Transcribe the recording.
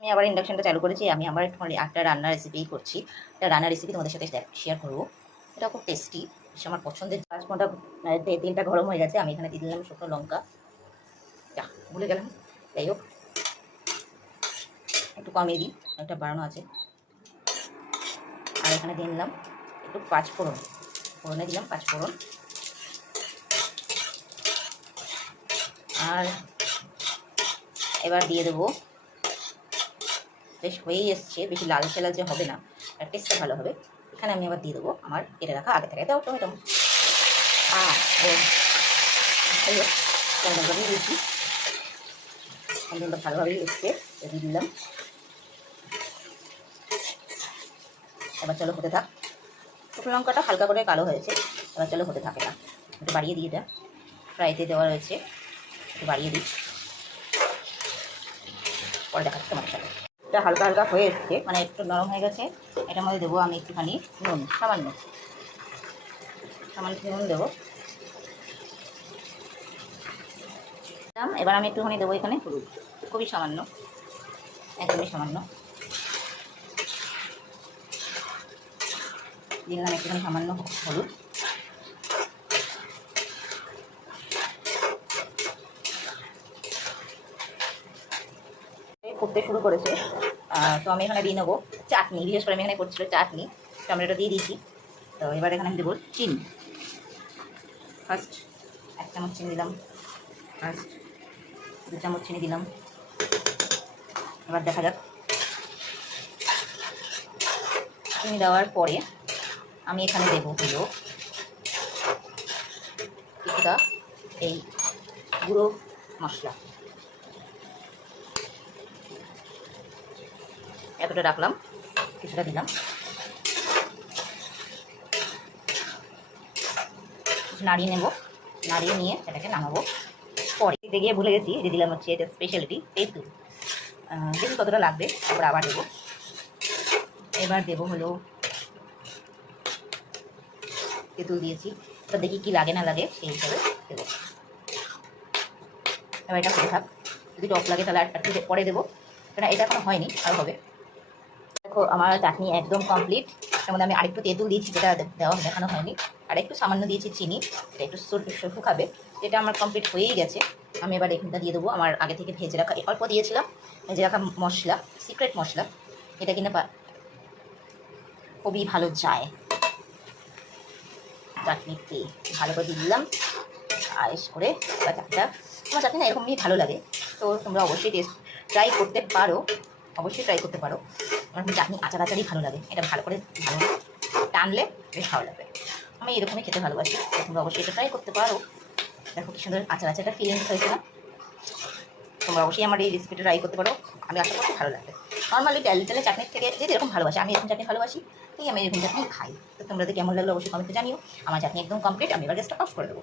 আমি আবার ইন্ডাকশনটা চালু করেছি। আমি আমার একটা রান্নার রেসিপি করছি। একটা রান্নার রেসিপি তোমাদের সাথে শেয়ার করবো। এটা খুব টেস্টি, আমার পছন্দের। 5 ঘন্টা তেলটা গরম হয়ে গেছে। আমি এখানে দিয়ে দিলাম শুকনো লঙ্কা। ভুলে গেলাম, যাই হোক একটু কমিয়ে দিই, একটা বাড়ানো আছে। আর এখানে দিয়ে দিলাম একটু 5 ফোড়ন, ফোড়নে দিলাম 5 ফোড়ন। আর এবার দিয়ে দেবো, বেশ হয়েই এসছে, বেশি লালচে লালচে হবে না, টেস্টটা ভালো হবে। এখানে আমি আবার দিয়ে দেবো আমার কেটে রাখা আগে থেকে দাও টমেটো। যাই হোক টমেটোটা দিয়েছি, টমেটোটা ভালোভাবেই এসছে, দিয়ে দিলাম। এবার চলো হতে থাক। শুকনো লঙ্কাটা হালকা করে কালো হয়েছে, এবার চলো হতে থাকে। এটা একটু বাড়িয়ে দিই, এটা ফ্রাইতে দেওয়া রয়েছে, একটু বাড়িয়ে দিই, পরে দেখাচ্ছি তোমার সাথে। এটা হালকা হালকা হয়ে এসছে, মানে একটু নরম হয়ে গেছে। এটার মধ্যে দেবো আমি একটুখানি নুন, সামান্য সামান্য নুন দেবো। এবার আমি একটুখানি দেবো এখানে হলুদ, খুবই সামান্য, একদমই সামান্য দিলাম, একটুখানি সামান্য হলুদ। করতে শুরু করেছে, তো আমি এখানে দিয়ে নেবো চাটনি। বিশেষ করে আমি এখানে করছিল চাটনি, টমেটো দিয়ে দিয়েছি। তো এবার এখানে আমি দেবো চিনি। ফার্স্ট 1 চামচ চিনি দিলাম, ফার্স্ট 2 চামচ চিনি দিলাম। এবার দেখা যাক। চিনি দেওয়ার পরে আমি এখানে দেবো হলো কিছুটা এই গুঁড়ো মশলা, এতটা রাখলাম, কিছুটা দিলাম, নাড়িয়ে নেব। নাড়িয়ে নিয়ে সেটাকে নামাবো। পরে দিতে গিয়ে ভুলে গেছি, যে দিলাম হচ্ছে এটা স্পেশালিটি তেঁতুল। দেখি কতটা লাগবে, তারপর আবার দেবো। এবার দেবো হলো তেঁতুল দিয়েছি, এবার দেখি কি লাগে না লাগে সেই হিসাবে দেবো। এবার এটা হতে থাক, যদি টক লাগে তাহলে আর একটু পরে দেবো, কারণ এটা এখনো হয়নি, আর হবে। দেখো আমার চাটনি একদম কমপ্লিট। তার মধ্যে আমি আরেকটু তেঁতুল দিয়েছি, যেটা দেখানো হয়নি, আর একটু সামান্য দিয়েছি চিনি, এটা একটু শুকাবে। যেটা আমার কমপ্লিট হয়েই গেছে। আমি এবার এখানটা দিয়ে দেবো আমার আগে থেকে ভেজে রাখা, অল্প দিয়েছিলাম ভেজে রাখা মশলা, সিক্রেট মশলা। এটা কিনা খুবই ভালো যায় চাটনিতে, ভালো করে দিয়ে দিলাম আয়েস করে। বা চাটনিটা, আমার চাটনি না এরকমই ভালো লাগে, তো তোমরা অবশ্যই ট্রাই করতে পারো, অবশ্যই ট্রাই করতে পারো। আমার চাটনি আচার আচারই ভালো লাগে, এটা ভালো করে ভালো টানলে বেশ ভালো লাগবে। আমি এরকমই খেতে ভালোবাসি, তোমরা অবশ্যই এটা ট্রাই করতে পারো। দেখো কি সুন্দর আচার আচারটা ফিলিংস হয়েছে না? তোমরা অবশ্যই আমার এই রেসিপিটা ট্রাই করতে পারো, আমি আশা করছি ভালো লাগবে। নর্মালি তেলে চাটনির থেকে যে যেরকম ভালোবাসি, আমি এরকম চাটনি ভালোবাসি, তাই আমি এরকম চাটনি খাই। তো তোমরা কেমন লাগলো অবশ্যই কমেন্টে জানিও। আমার চাটনি একদম কমপ্লিট, আমি এবার গ্যাসটা অফ করে দেবো।